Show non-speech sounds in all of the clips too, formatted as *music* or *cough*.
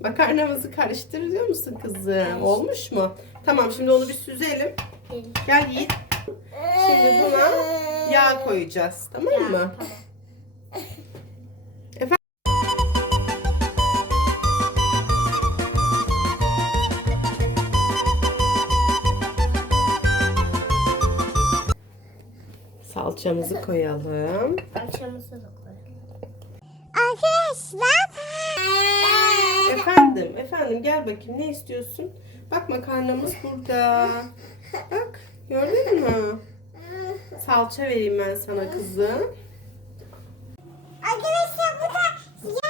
Makarnamızı karıştırıyor musun kızım? Olmuş mu? Tamam şimdi onu bir süzelim. Gel Yiğit. Şimdi buna yağ koyacağız. Tamam mı? Efendim? Salçamızı koyalım. Akşamısı da koyalım. Arkadaşlar. Efendim, efendim gel bakayım ne istiyorsun? Bak makarnamız burada. Bak gördün mü? Salça vereyim ben sana kızım. Arkadaşlar bu da ya.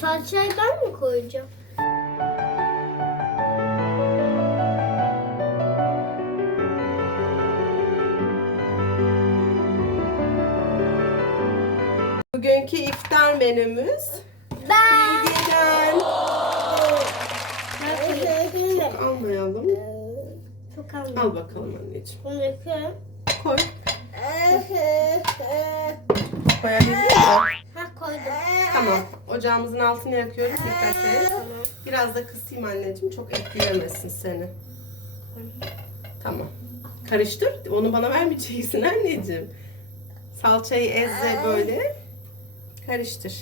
Salçayı ben mi koyacağım? Menümüz Ben. bilgiden. Çok almayalım. Çok aldım. Al bakalım anneciğim. Bunu. Koy. Koyabilir miyim? Ha koydum. Tamam. Ocağımızın altını yakıyoruz. Dikkat et. Biraz da kısayım anneciğim. Çok etkilemesin seni. Tamam. Karıştır. Onu bana vermeyeceksin anneciğim. Salçayı ezle böyle. Karıştır.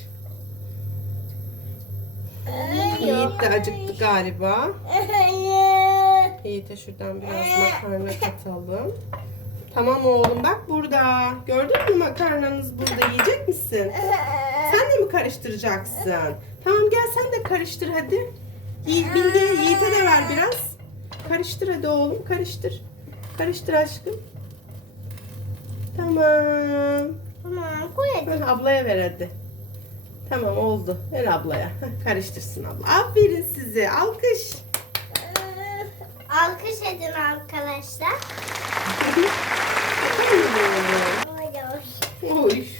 Yiğit de acıktı galiba. Yiğit'e şuradan biraz makarna katalım. Tamam oğlum bak burada. Gördün mü makarnanız burada. Yiyecek misin? Sen de mi karıştıracaksın? Tamam gel sen de karıştır hadi. Yiğit, Bilge Yiğit'e de ver biraz. Karıştır hadi oğlum karıştır. Karıştır aşkım. Tamam. Tamam koyalım. Heh, ablaya ver hadi. Tamam oldu. Ver ablaya. Karıştırsın abla. Aferin size. Alkış. Alkış edin arkadaşlar. *laughs* Oy. Anneciğim.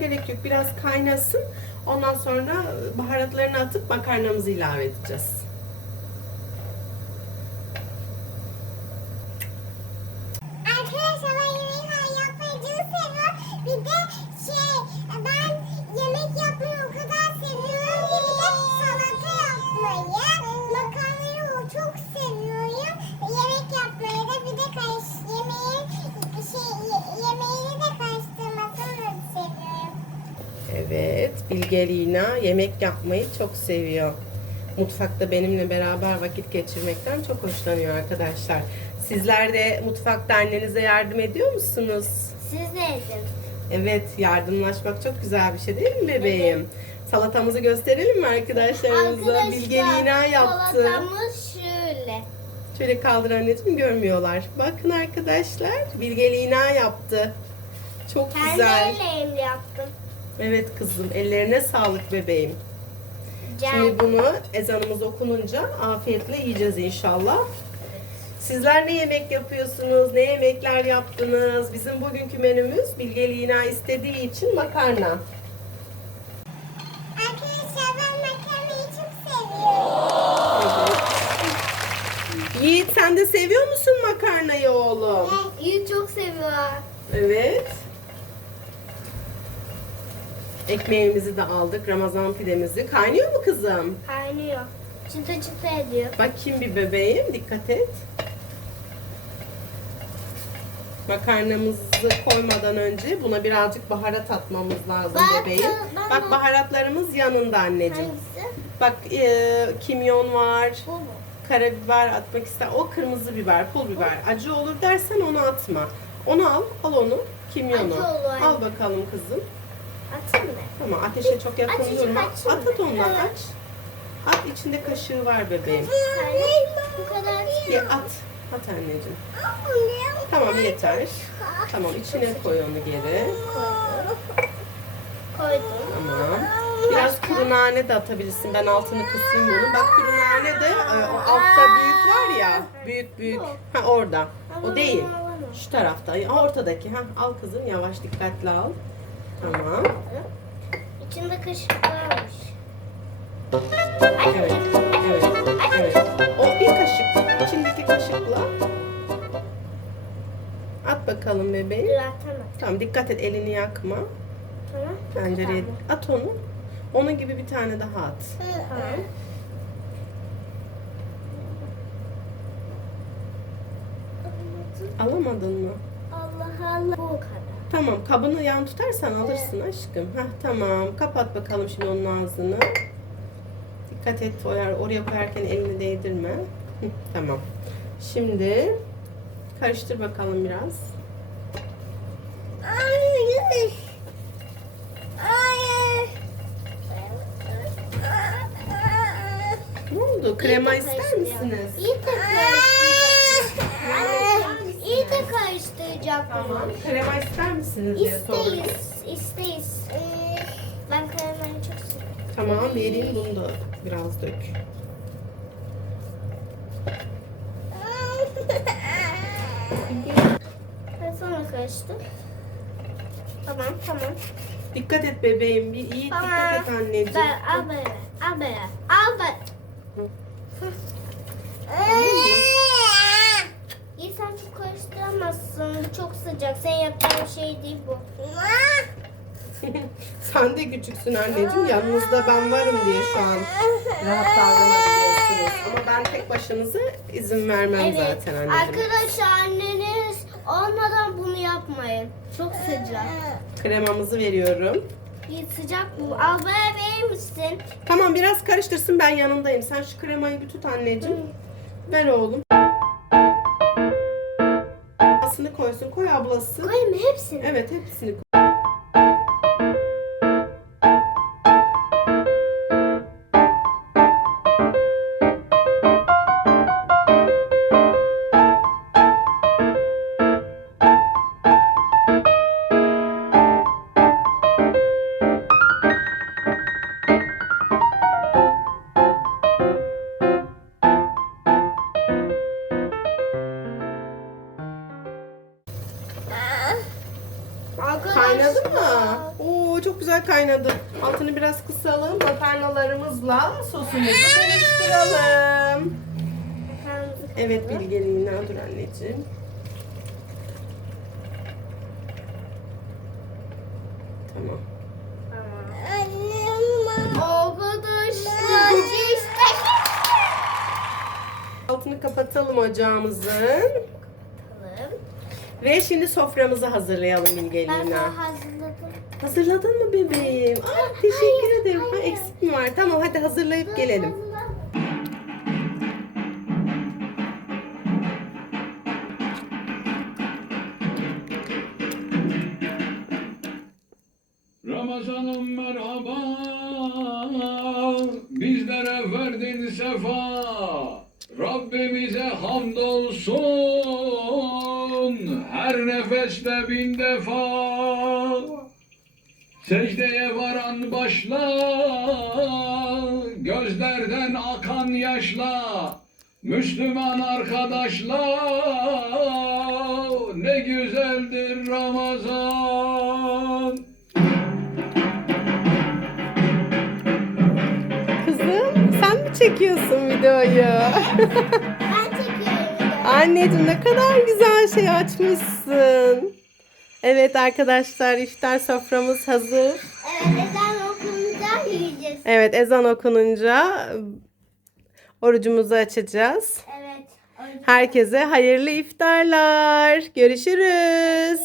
Gerek yok. Biraz kaynasın. Ondan sonra baharatlarını atıp makarnamızı ilave edeceğiz. Evet, Bilge Lina yemek yapmayı çok seviyor. Mutfakta benimle beraber vakit geçirmekten çok hoşlanıyor arkadaşlar. Sizler de mutfakta annenize yardım ediyor musunuz? Siz de edin. Evet, yardımlaşmak çok güzel bir şey değil mi bebeğim? Salatamızı gösterelim mi arkadaşlarımıza? Bilge Lina yaptı. salatamız şöyle. Şöyle kaldır anneciğim görmüyorlar. Bakın arkadaşlar, Bilge Lina yaptı. Çok Kendi güzel. ellerimle yaptım. Evet kızım, ellerine sağlık bebeğim. Şimdi bunu ezanımız okununca afiyetle yiyeceğiz inşallah. Sizler ne yemek yapıyorsunuz? Ne yemekler yaptınız? Bizim bugünkü menümüz Bilge Lina istediği için makarna. Arkadaşlar ben makarnayı çok seviyorum. Evet. Yiğit sen de seviyor musun makarnayı oğlum? Yiğit çok seviyor. Evet. Ekmeğimizi de aldık. Ramazan pidemizi. Kaynıyor mu kızım? Kaynıyor. Çıtı çıtı ediyor. Bakayım bir bebeğim. Dikkat et. Makarnamızı koymadan önce buna birazcık baharat atmamız lazım Bak, bebeğim. ben Bak baharatlarımız yanında anneciğim. Hangisi? Bak e, kimyon var, Bu mu? karabiber atmak ister. O kırmızı biber, pul biber. Acı olur dersen onu atma. Onu al, al onu. Kimyonu. Acı olur. Al bakalım kızım. Atayım mı? Tamam ateşe çok yakın Azıcık durma. At at ondan aç. At içinde kaşığı var bebeğim. Kaynak. Bu kadar. Ye, at. At anneciğim. Tamam yeter. Tamam içine koy onu geri. Koydum. Tamam. Biraz kuru nane de atabilirsin. Ben altını kısayım bunu. Bak kuru nane de e, o altta büyük var ya. Büyük büyük. Ha orada. O değil. Şu tarafta. Ha, ortadaki. Ha, al kızım yavaş dikkatli al. Tamam. İçinde kaşık varmış. Evet. Evet. Evet. O bir kaşık. İçindeki kaşıkla. At bakalım bebeğim. Atamadım. Tamam dikkat et elini yakma. Tamam. kadar mı? at onu. Onun gibi bir tane daha at. Tamam. Alamadın mı? Allah. Bu kadar. Tamam kabını yan tutarsan alırsın aşkım. Hah tamam kapat bakalım şimdi onun ağzını. Dikkat et oraya, oraya koyarken elini değdirme. Hı, tamam. Şimdi karıştır bakalım biraz. Hayır. Hayır. Ne oldu? Krema ister misiniz? İyi de. Bunu. Tamam. Krema ister misiniz diye sordum. İsteyiz. İsteyiz. Ben kremayı çok seviyorum. Tamam vereyim bunu da biraz dök. Sonra karıştır. Tamam tamam. Dikkat et bebeğim. Bir iyi Tamam. dikkat et anneciğim. Ben al böyle. Al böyle. Al böyle. İyi sen çok karıştıramazsın. Çok sıcak. Sen yapacağın şey değil bu. *laughs* Sen de küçüksün anneciğim. Yanınızda ben varım diye şu an rahat davranabiliyorsunuz. Ama ben tek başınıza izin vermem Evet. zaten anneciğim. Arkadaşlar anneniz olmadan bunu yapmayın. Çok sıcak. Kremamızı veriyorum. İyi sıcak bu. Al böyle verir misin? Tamam biraz karıştırsın ben yanındayım. Sen şu kremayı bir tut anneciğim. Ver oğlum. Ablasını koysun. Koy ablası. Koyayım mı hepsini? Evet hepsini koy. Kaynadı mı? Oo çok güzel kaynadı. Altını biraz kısalım. Makarnalarımızla sosumuzu karıştıralım. Evet bilgeliğine dur anneciğim. Tamam. Altını kapatalım ocağımızın. Ve şimdi soframızı hazırlayalım Ben bilgeliğine. sana hazırladım. Hazırladın mı bebeğim? Aa, teşekkür ederim. Ha, eksik mi var? Tamam hadi hazırlayıp gelelim. Ramazanım merhaba, bizlere verdin sefa. Rabbimize hamdolsun, her nefeste bin defa. Secdeye varan başla, gözlerden akan yaşla. Müslüman arkadaşlar, ne güzeldir Ramazan. Kızım sen mi çekiyorsun videoyu? *laughs* Anneciğim ne kadar güzel şey açmışsın. Evet arkadaşlar iftar soframız hazır. Evet ezan okununca yiyeceğiz. Evet ezan okununca orucumuzu açacağız. Evet. Herkese hayırlı iftarlar. Görüşürüz.